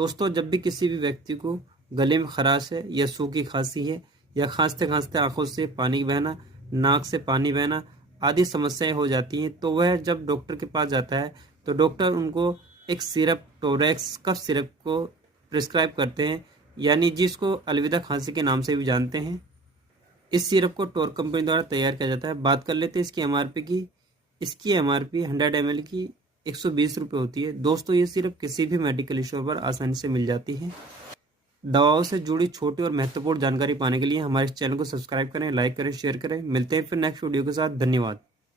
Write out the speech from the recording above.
दोस्तों, जब भी किसी भी व्यक्ति को गले में खराश है या सूखी खांसी है या खांसते खांसते आंखों से पानी बहना, नाक से पानी बहना आदि समस्याएं हो जाती हैं, तो वह जब डॉक्टर के पास जाता है तो डॉक्टर उनको एक सिरप, टोरेक्स कफ सिरप को प्रिस्क्राइब करते हैं, यानी जिसको अलविदा खांसी के नाम से भी जानते हैं। इस सिरप को टोर कंपनी द्वारा तैयार किया जाता है। बात कर लेते हैं इसकी एमआरपी की। इसकी एमआरपी 100 ml की 120 रुपये होती है। दोस्तों, ये सिरप किसी भी मेडिकल स्टोर पर आसानी से मिल जाती है। दवाओं से जुड़ी छोटी और महत्वपूर्ण जानकारी पाने के लिए हमारे चैनल को सब्सक्राइब करें, लाइक करें, शेयर करें। मिलते हैं फिर नेक्स्ट वीडियो के साथ। धन्यवाद।